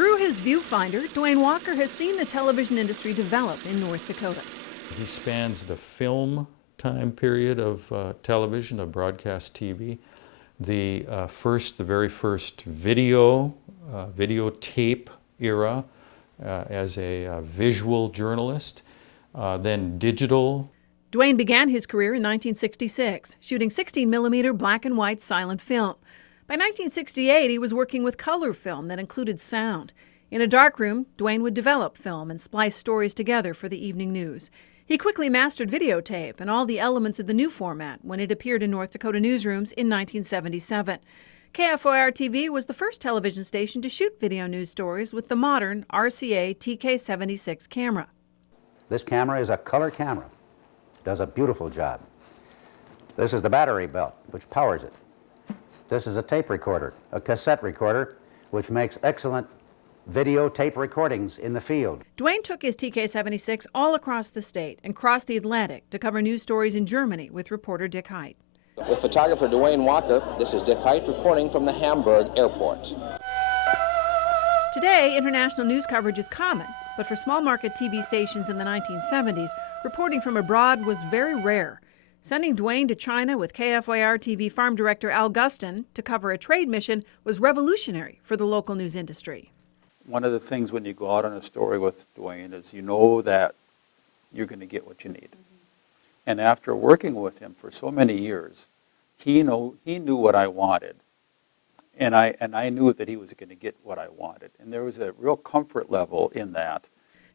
Through his viewfinder, Dwayne Walker has seen the television industry develop in North Dakota. He spans the film time period of television, of broadcast TV, the very first videotape era as a visual journalist, then digital. Dwayne began his career in 1966, shooting 16mm black and white silent film. By 1968, he was working with color film that included sound. In a darkroom, Dwayne would develop film and splice stories together for the evening news. He quickly mastered videotape and all the elements of the new format when it appeared in North Dakota newsrooms in 1977. KFYR-TV was the first television station to shoot video news stories with the modern RCA TK76 camera. This camera is a color camera. It does a beautiful job. This is the battery belt, which powers it. This is a tape recorder, a cassette recorder, which makes excellent videotape recordings in the field. Dwayne took his TK76 all across the state and crossed the Atlantic to cover news stories in Germany with reporter Dick Height. With photographer Dwayne Walker, this is Dick Height reporting from the Hamburg airport. Today, international news coverage is common, but for small market TV stations in the 1970s, reporting from abroad was very rare. Sending Dwayne to China with KFYR-TV farm director Al Guston to cover a trade mission was revolutionary for the local news industry. One of the things when you go out on a story with Dwayne is you know that you're going to get what you need. And after working with him for so many years, he knew what I wanted. And I knew that he was going to get what I wanted. And there was a real comfort level in that.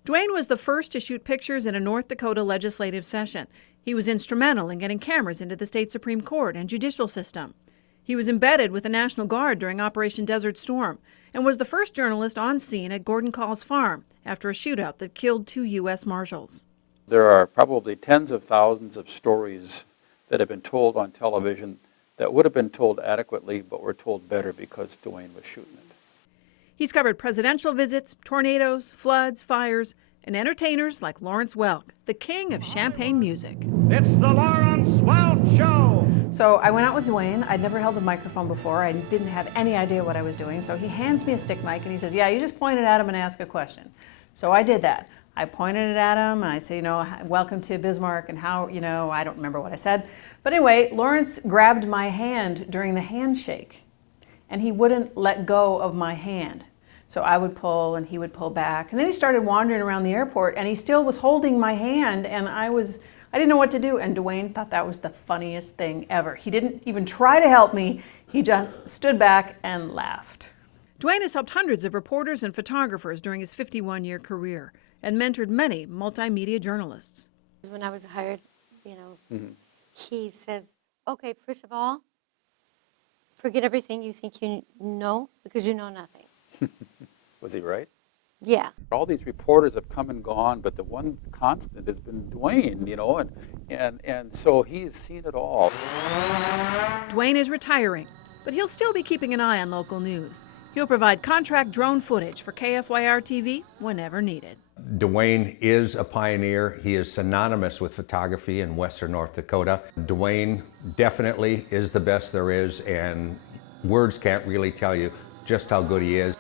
Dwayne was the first to shoot pictures in a North Dakota legislative session. He was instrumental in getting cameras into the state Supreme Court and judicial system. He was embedded with the National Guard during Operation Desert Storm and was the first journalist on scene at Gordon Call's farm after a shootout that killed 2 U.S. Marshals. There are probably tens of thousands of stories that have been told on television that would have been told adequately but were told better because Dwayne was shooting it. He's covered presidential visits, tornadoes, floods, fires, and entertainers like Lawrence Welk, the king of champagne music. It's the Lawrence Welk Show! So I went out with Dwayne. I'd never held a microphone before. I didn't have any idea what I was doing. So he hands me a stick mic and he says, yeah, you just point it at him and ask a question. So I did that. I pointed it at him and I said, welcome to Bismarck and how, I don't remember what I said. But anyway, Lawrence grabbed my hand during the handshake and he wouldn't let go of my hand. So I would pull and he would pull back. And then he started wandering around the airport and he still was holding my hand and I didn't know what to do. And Dwayne thought that was the funniest thing ever. He didn't even try to help me. He just stood back and laughed. Dwayne has helped hundreds of reporters and photographers during his 51-year career and mentored many multimedia journalists. When I was hired, he says, okay, first of all, forget everything you think you know because you know nothing. Was he right? Yeah. All these reporters have come and gone, but the one constant has been Dwayne, and so he's seen it all. Dwayne is retiring, but he'll still be keeping an eye on local news. He'll provide contract drone footage for KFYR-TV whenever needed. Dwayne is a pioneer. He is synonymous with photography in western North Dakota. Dwayne definitely is the best there is, and words can't really tell you just how good he is.